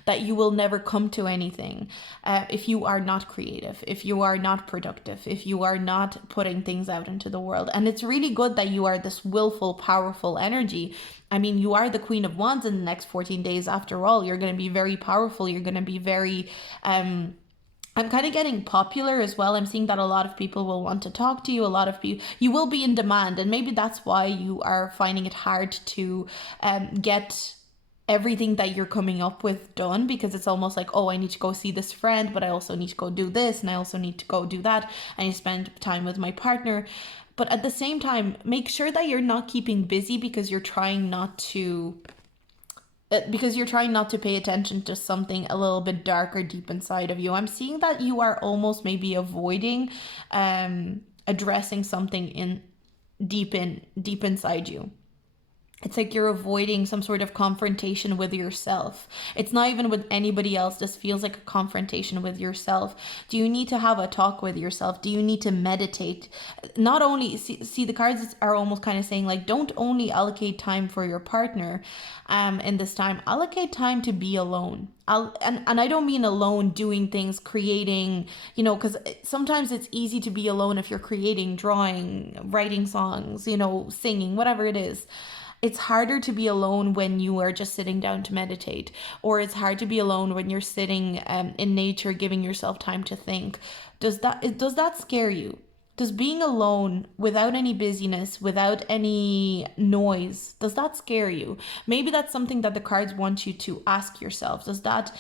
that you will never come to anything if you are not creative, if you are not productive, if you are not putting things out into the world. And it's really good that you are this willful, powerful energy. I mean, you are the Queen of Wands in the next 14 days. After all, you're going to be very powerful. You're going to be very I'm kind of getting popular as well. I'm seeing that a lot of people will want to talk to you. A lot of people, you will be in demand, and maybe that's why you are finding it hard to get everything that you're coming up with done, because it's almost like, oh, I need to go see this friend, but I also need to go do this, and I also need to go do that. I need to spend time with my partner. But at the same time, make sure that you're not keeping busy because you're trying not to pay attention to something a little bit darker deep inside of you. I'm seeing that you are almost maybe avoiding addressing something deep inside you. It's like you're avoiding some sort of confrontation with yourself. It's not even with anybody else. This feels like a confrontation with yourself. Do you need to have a talk with yourself? Do you need to meditate? Not only, see the cards are almost kind of saying like, don't only allocate time for your partner in this time. Allocate time to be alone. And I don't mean alone doing things, creating, because sometimes it's easy to be alone if you're creating, drawing, writing songs, singing, whatever it is. It's harder to be alone when you are just sitting down to meditate, or it's hard to be alone when you're sitting in nature, giving yourself time to think. Does that scare you? Does being alone without any busyness, without any noise, does that scare you? Maybe that's something that the cards want you to ask yourself. Does that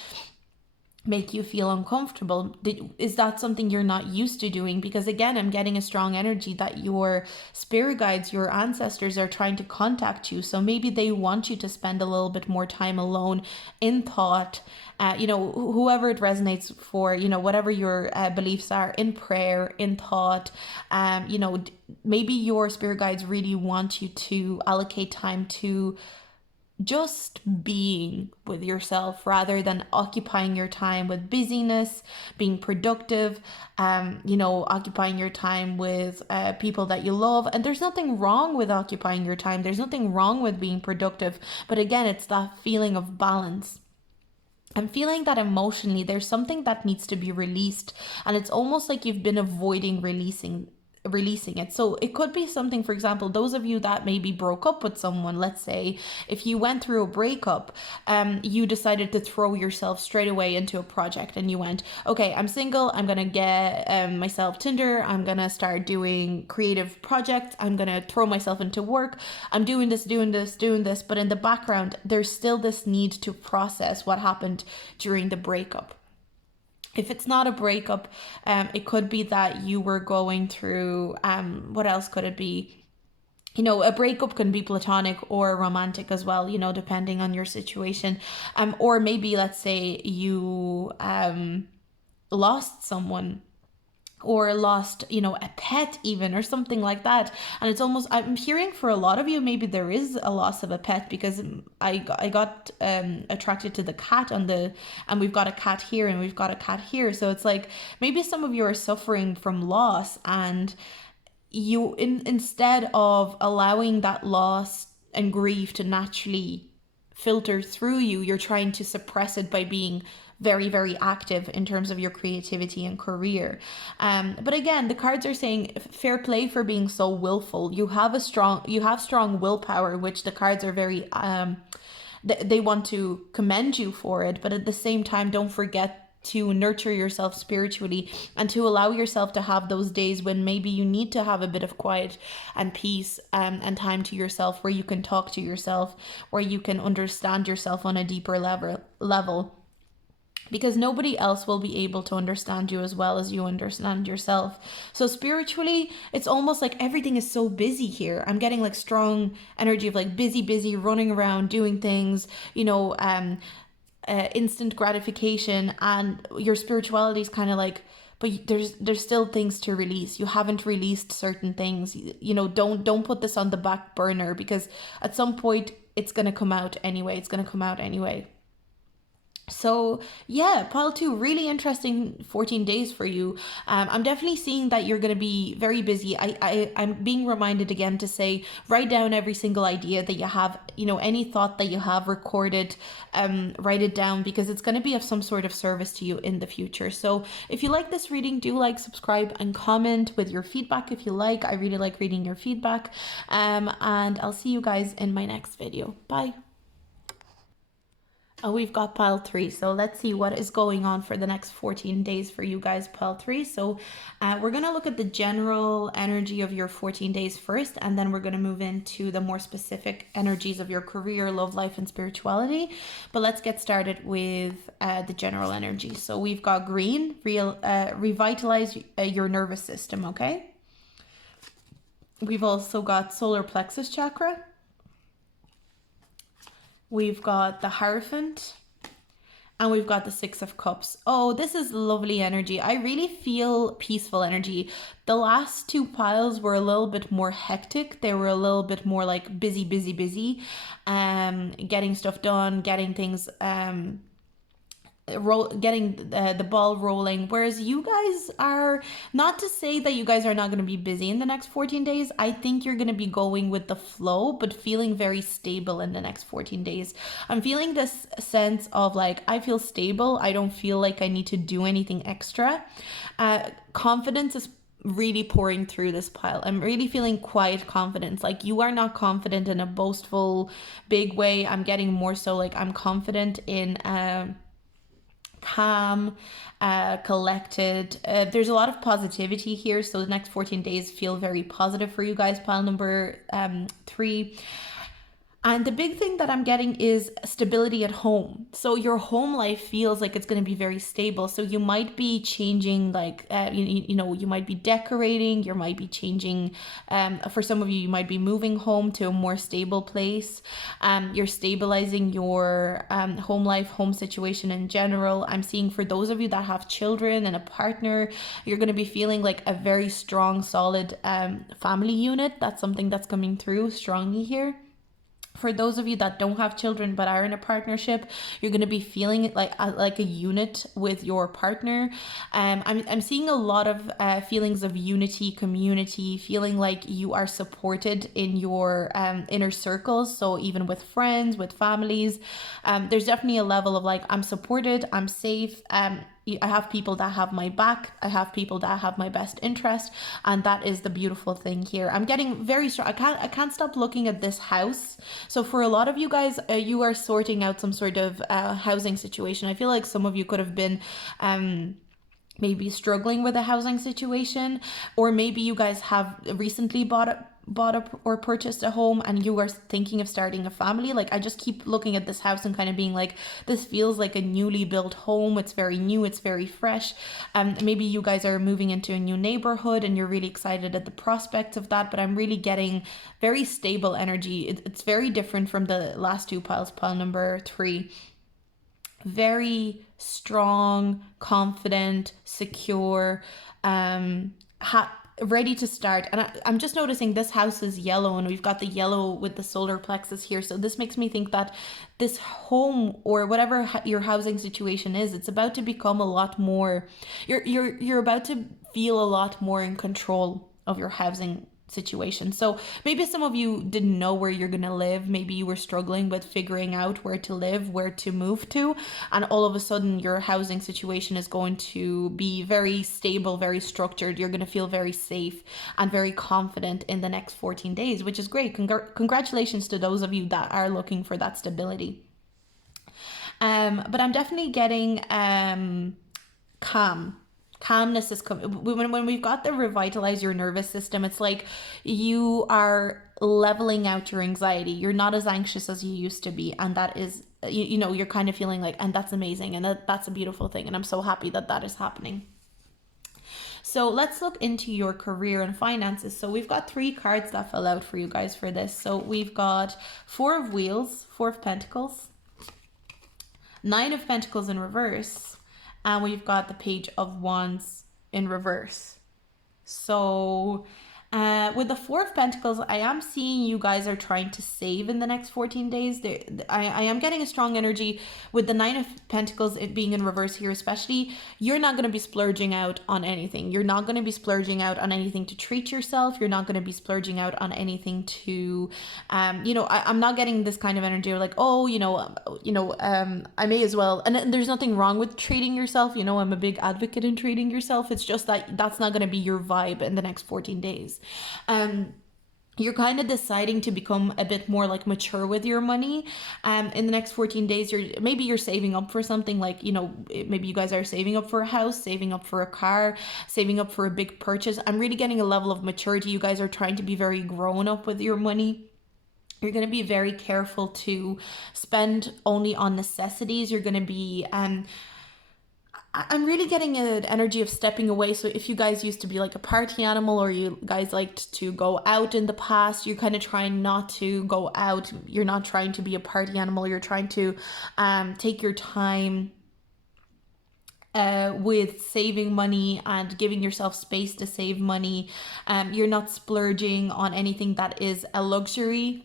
make you feel uncomfortable? Is that something you're not used to doing? Because again, I'm getting a strong energy that your spirit guides, your ancestors are trying to contact you. So maybe they want you to spend a little bit more time alone in thought, whoever it resonates for, whatever your beliefs are, in prayer, in thought. Maybe your spirit guides really want you to allocate time to just being with yourself rather than occupying your time with busyness, being productive, occupying your time with people that you love. And there's nothing wrong with occupying your time. There's nothing wrong with being productive. But again, it's that feeling of balance. I'm feeling that emotionally there's something that needs to be released, and it's almost like you've been avoiding releasing it. So it could be something, for example, those of you that maybe broke up with someone, let's say if you went through a breakup, you decided to throw yourself straight away into a project, and you went, okay, I'm single, I'm gonna get myself Tinder, I'm gonna start doing creative projects, I'm gonna throw myself into work, I'm doing this, but in the background there's still this need to process what happened during the breakup. If it's not a breakup, it could be that you were going through, what else could it be? A breakup can be platonic or romantic as well, depending on your situation. Or maybe, let's say you lost someone, or lost, you know, a pet even, or something like that. And it's almost, I'm hearing for a lot of you, maybe there is a loss of a pet, because I got attracted to the cat on the, and we've got a cat here and we've got a cat here. So it's like maybe some of you are suffering from loss, and you, instead of allowing that loss and grief to naturally filter through you, you're trying to suppress it by being very, very active in terms of your creativity and career. But again, the cards are saying fair play for being so willful. You have strong willpower, which the cards are very they want to commend you for it. But at the same time, don't forget to nurture yourself spiritually, and to allow yourself to have those days when maybe you need to have a bit of quiet and peace, and time to yourself, where you can talk to yourself, where you can understand yourself on a deeper level, because nobody else will be able to understand you as well as you understand yourself. So spiritually, it's almost like everything is so busy here. I'm getting like strong energy of like busy, running around, doing things, you know, instant gratification. And your spirituality is kind of like, but there's still things to release. You haven't released certain things. You know, don't put this on the back burner, because at some point it's going to come out anyway. So yeah, pile 2, really interesting 14 days for you. I'm definitely seeing that you're going to be very busy. I'm being reminded again to say, write down every single idea that you have, you know, any thought that you have recorded, write it down, because it's going to be of some sort of service to you in the future. So if you like this reading, do like, subscribe, and comment with your feedback if you like. I really like reading your feedback. And I'll see you guys in my next video. Bye. Oh, we've got pile 3. So let's see what is going on for the next 14 days for you guys, pile 3. So we're going to look at the general energy of your 14 days first, and then we're going to move into the more specific energies of your career, love life, and spirituality. But let's get started with the general energy. So we've got green, revitalize your nervous system, okay? We've also got solar plexus chakra. We've got the Hierophant, and we've got the 6 of Cups. Oh, this is lovely energy. I really feel peaceful energy. The last 2 piles were a little bit more hectic. They were a little bit more like busy, getting stuff done, getting things, getting the ball rolling, whereas you guys are, not to say that you guys are not going to be busy in the next 14 days. I think you're going to be going with the flow, but feeling very stable in the next 14 days. I'm feeling this sense of like, I feel stable. I don't feel like I need to do anything extra. Confidence is really pouring through this pile. I'm really feeling quiet confidence. Like, you are not confident in a boastful big way. I'm getting more so like I'm confident in calm, collected. There's a lot of positivity here. So the next 14 days feel very positive for you guys, pile number 3. And the big thing that I'm getting is stability at home. So your home life feels like it's going to be very stable. So you might be changing, like, you know, you might be decorating, you might be changing. For some of you, you might be moving home to a more stable place. You're stabilizing your home life, home situation in general. I'm seeing for those of you that have children and a partner, you're going to be feeling like a very strong, solid family unit. That's something that's coming through strongly here. For those of you that don't have children but are in a partnership, you're going to be feeling it like a unit with your partner. I'm seeing a lot of feelings of unity, community, feeling like you are supported in your inner circles. So even with friends, with families, there's definitely a level of like, I'm supported, I'm safe. I have people that have my back. I have people that have my best interest, and that is the beautiful thing here. I'm getting very strong. I can't stop looking at this house. So for a lot of you guys, you are sorting out some sort of housing situation. I feel like some of you could have been maybe struggling with a housing situation, or maybe you guys have recently bought or purchased a home and you are thinking of starting a family. Like, I just keep looking at this house and kind of being like, this feels like a newly built home. It's very new, it's very fresh. Maybe you guys are moving into a new neighborhood and you're really excited at the prospects of that, but I'm really getting very stable energy. It's very different from the last 2 piles, pile number 3. Very strong, confident, secure, um, ready to start. And I'm just noticing this house is yellow, and we've got the yellow with the solar plexus here. So this makes me think that this home, or whatever your housing situation is, it's about to become a lot more, you're about to feel a lot more in control of your housing situation. So maybe some of you didn't know where you're going to live. Maybe you were struggling with figuring out where to live, where to move to, and all of a sudden your housing situation is going to be very stable, very structured. You're going to feel very safe and very confident in the next 14 days, which is great. Congratulations to those of you that are looking for that stability. But I'm definitely getting calm. Calmness is coming when we've got the revitalize your nervous system. It's like you are leveling out your anxiety. You're not as anxious as you used to be, and that is, you know, you're kind of feeling like, and that's amazing, and that's a beautiful thing, and I'm so happy that that is happening. So let's look into your career and finances. So we've got 3 cards that fell out for you guys for this. So we've got 4 of Wheels, 4 of Pentacles, 9 of Pentacles in reverse, and we've got the Page of Wands in reverse. So with the 4 of Pentacles, I am seeing you guys are trying to save in the next 14 days. I am getting a strong energy with the 9 of Pentacles, it being in reverse here especially. You're not going to be splurging out on anything. You're not going to be splurging out on anything to treat yourself. You're not going to be splurging out on anything to, you know, I'm not getting this kind of energy like, oh, I may as well. And there's nothing wrong with treating yourself. You know, I'm a big advocate in treating yourself. It's just that that's not going to be your vibe in the next 14 days. You're kind of deciding to become a bit more like mature with your money. In the next 14 days, you're saving up for something, like, you know, maybe you guys are saving up for a house, saving up for a car, saving up for a big purchase. I'm really getting a level of maturity. You guys are trying to be very grown up with your money. You're going to be very careful to spend only on necessities. You're going to be, I'm really getting an energy of stepping away. So if you guys used to be like a party animal, or you guys liked to go out in the past, you're kind of trying not to go out. You're not trying to be a party animal. You're trying to take your time with saving money and giving yourself space to save money. You're not splurging on anything that is a luxury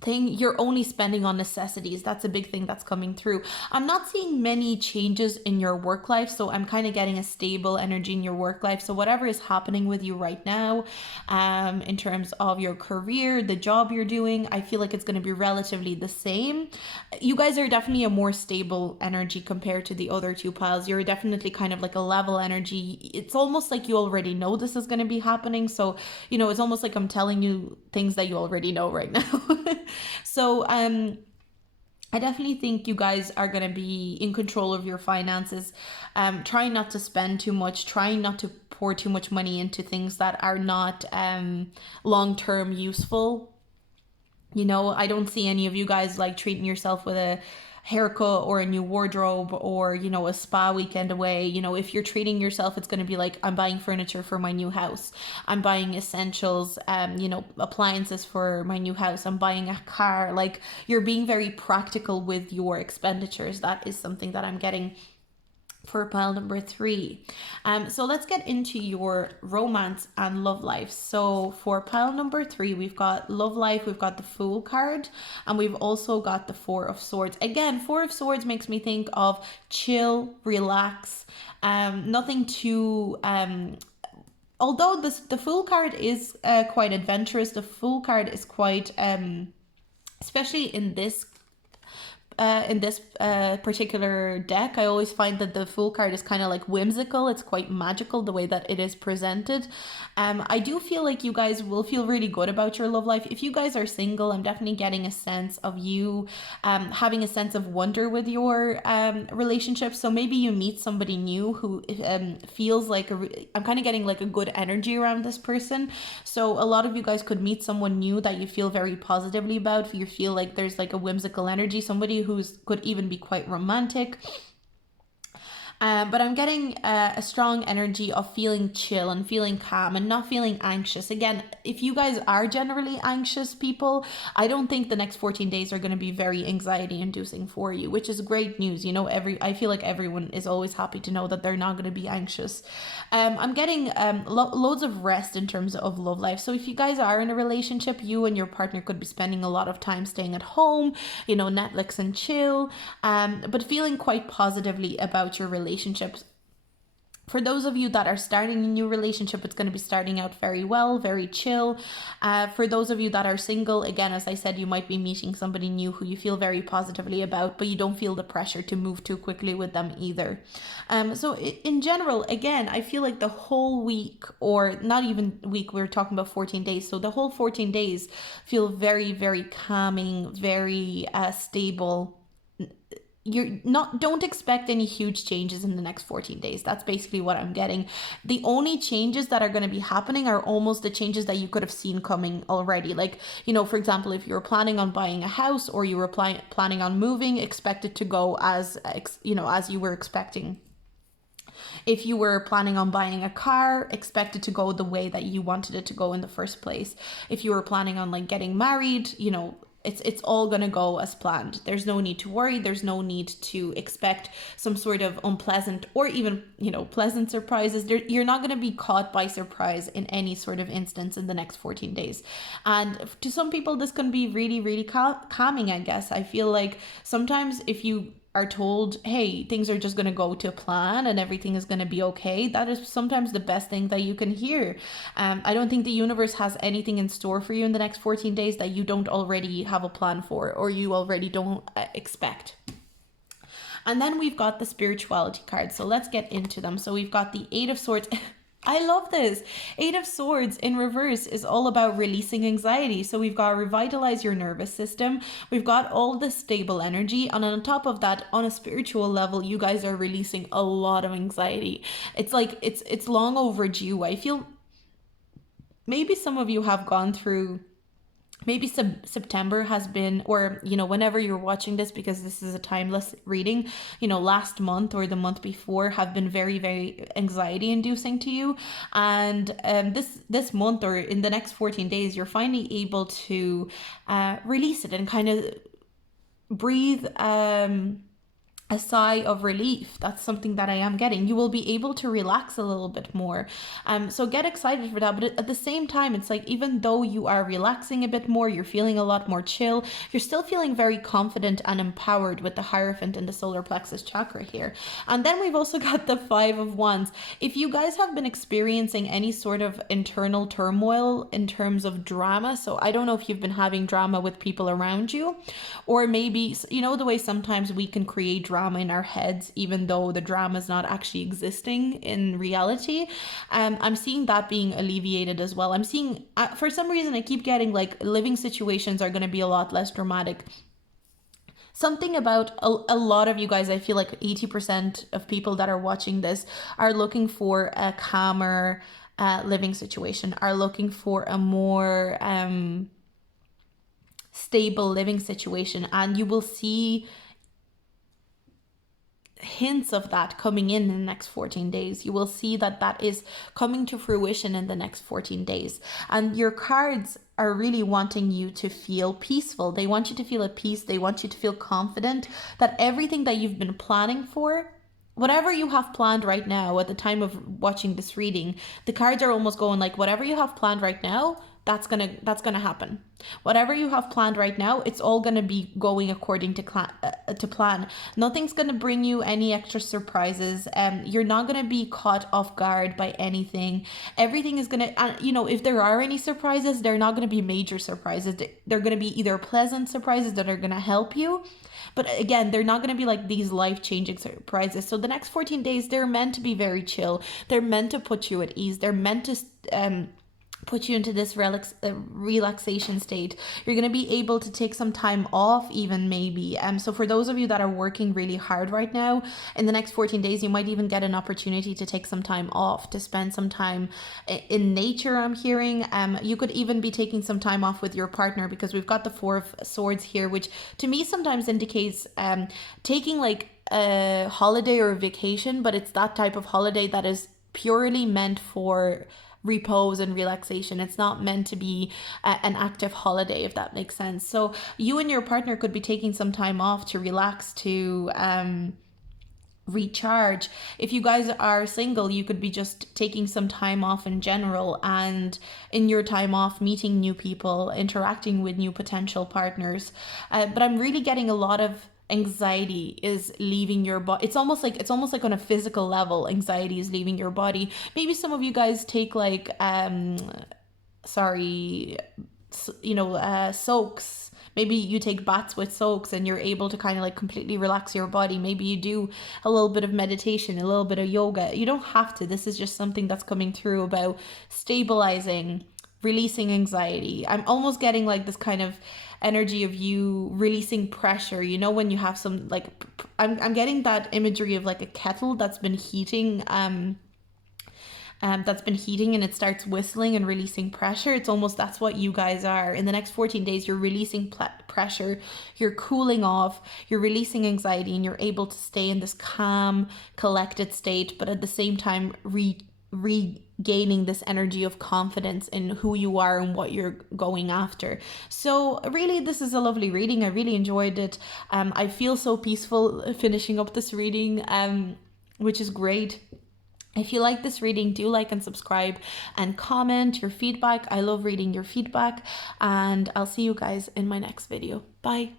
thing. You're only spending on necessities. That's a big thing that's coming through. I'm not seeing many changes in your work life, so I'm kind of getting a stable energy in your work life. So whatever is happening with you right now, in terms of your career, the job you're doing, I feel like it's going to be relatively the same. You guys are definitely a more stable energy compared to the other 2 piles. You're definitely kind of like a level energy. It's almost like you already know this is going to be happening. So, you know, it's almost like I'm telling you things that you already know right now. So I definitely think you guys are going to be in control of your finances, trying not to spend too much, trying not to pour too much money into things that are not long-term useful. You know, I don't see any of you guys like treating yourself with a haircut or a new wardrobe, or, you know, a spa weekend away. You know, if you're treating yourself, it's going to be like, I'm buying furniture for my new house, I'm buying essentials, you know, appliances for my new house, I'm buying a car. Like, you're being very practical with your expenditures. That is something that I'm getting for pile number 3. So let's get into your romance and love life. So for pile number 3, we've got love life, we've got the Fool card, and we've also got the 4 of Swords. Again, 4 of Swords makes me think of chill, relax, nothing too although the Fool card is quite adventurous. The Fool card is quite especially in this particular deck, I always find that the Fool card is kind of like whimsical. It's quite magical the way that it is presented. I do feel like you guys will feel really good about your love life. If you guys are single, I'm definitely getting a sense of you having a sense of wonder with your relationship. So maybe you meet somebody new who feels like I'm kind of getting like a good energy around this person. So a lot of you guys could meet someone new that you feel very positively about. You feel like there's like a whimsical energy, somebody who's could even be quite romantic. But I'm getting a strong energy of feeling chill and feeling calm and not feeling anxious. Again, if you guys are generally anxious people, I don't think the next 14 days are going to be very anxiety inducing for you, which is great news. You know, I feel like everyone is always happy to know that they're not going to be anxious. I'm getting loads of rest in terms of love life. So if you guys are in a relationship, you and your partner could be spending a lot of time staying at home, you know, Netflix and chill, but feeling quite positively about your relationships. For those of you that are starting a new relationship, it's going to be starting out very well, very chill. For those of you that are single, again, as I said, you might be meeting somebody new who you feel very positively about, but you don't feel the pressure to move too quickly with them either. So in general, again, I feel like the whole week, or not even week, we're talking about 14 days. So the whole 14 days feel very, very calming, very stable. Don't expect any huge changes in the next 14 days. That's basically what I'm getting. The only changes that are going to be happening are almost the changes that you could have seen coming already. Like, you know, for example, if you were planning on buying a house, or you were planning on moving, expect it to go as you were expecting. If you were planning on buying a car, expect it to go the way that you wanted it to go in the first place. If you were planning on like getting married, you know, it's all gonna go as planned. There's no need to worry. There's no need to expect some sort of unpleasant or even, you know, pleasant surprises. You're not gonna be caught by surprise in any sort of instance in the next 14 days. And to some people, this can be really, really calming, I guess. I feel like sometimes if you are told, hey, things are just going to go to plan and everything is going to be okay, that is sometimes the best thing that you can hear. I don't think the universe has anything in store for you in the next 14 days that you don't already have a plan for, or you already don't expect. And then we've got the spirituality cards. So let's get into them. So we've got the Eight of Swords. I love this. Eight of Swords in reverse is all about releasing anxiety. So we've got revitalize your nervous system. We've got all the stable energy. And on top of that, on a spiritual level, you guys are releasing a lot of anxiety. It's like, it's long overdue. I feel maybe some of you have gone through, maybe September has been, or, you know, whenever you're watching this, because this is a timeless reading, you know, last month or the month before have been very, very anxiety inducing to you. And this month or in the next 14 days, you're finally able to release it and kind of breathe a sigh of relief. That's something that I am getting. You will be able to relax a little bit more. So get excited for that. But at the same time, it's like, even though you are relaxing a bit more, you're feeling a lot more chill, you're still feeling very confident and empowered with the Hierophant and the solar plexus chakra here. And then we've also got the Five of Wands. If you guys have been experiencing any sort of internal turmoil in terms of drama, so I don't know if you've been having drama with people around you, or maybe, you know, the way sometimes we can create drama in our heads, even though the drama is not actually existing in reality. I'm seeing that being alleviated as well. I'm seeing, for some reason, I keep getting like living situations are going to be a lot less dramatic. Something about a lot of you guys, I feel like 80% of people that are watching this are looking for a calmer living situation, are looking for a more stable living situation, and you will see hints of that coming in the next 14 days. You will see that that is coming to fruition in the next 14 days. And your cards are really wanting you to feel peaceful. They want you to feel at peace. They want you to feel confident that everything that you've been planning for, whatever you have planned right now at the time of watching this reading, the cards are almost going like, whatever you have planned right now, that's gonna happen. Whatever you have planned right now, it's all gonna be going according to plan. Nothing's gonna bring you any extra surprises. You're not gonna be caught off guard by anything. Everything is gonna, you know, if there are any surprises, they're not gonna be major surprises. They're gonna be either pleasant surprises that are gonna help you, but again, they're not going to be like these life-changing surprises. So the next 14 days, they're meant to be very chill. They're meant to put you at ease. They're meant to put you into this relaxation state. You're going to be able to take some time off even, maybe. So for those of you that are working really hard right now, in the next 14 days you might even get an opportunity to take some time off, to spend some time in nature, I'm hearing. You could even be taking some time off with your partner, because we've got the Four of Swords here, which to me sometimes indicates taking like a holiday or a vacation, but it's that type of holiday that is purely meant for repose and relaxation. It's not meant to be an active holiday, if that makes sense. So you and your partner could be taking some time off to relax, to recharge. If you guys are single, you could be just taking some time off in general, and in your time off meeting new people, interacting with new potential partners. But I'm really getting a lot of anxiety is leaving your body. It's almost like on a physical level, anxiety is leaving your body. Maybe some of you guys take like soaks. Maybe you take baths with soaks and you're able to kind of like completely relax your body. Maybe you do a little bit of meditation, a little bit of yoga. You don't have to. This is just something that's coming through about stabilizing, releasing anxiety. I'm almost getting like this kind of energy of you releasing pressure. You know, when you have some like, I'm getting that imagery of like a kettle that's been heating, and it starts whistling and releasing pressure. It's almost, that's what you guys are. In the next 14 days, you're releasing pressure, you're cooling off, you're releasing anxiety, and you're able to stay in this calm, collected state, but at the same time regaining this energy of confidence in who you are and what you're going after. So really, this is a lovely reading. I really enjoyed it. I feel so peaceful finishing up this reading, which is great. If you like this reading, do like and subscribe and comment your feedback. I love reading your feedback, and I'll see you guys in my next video. Bye.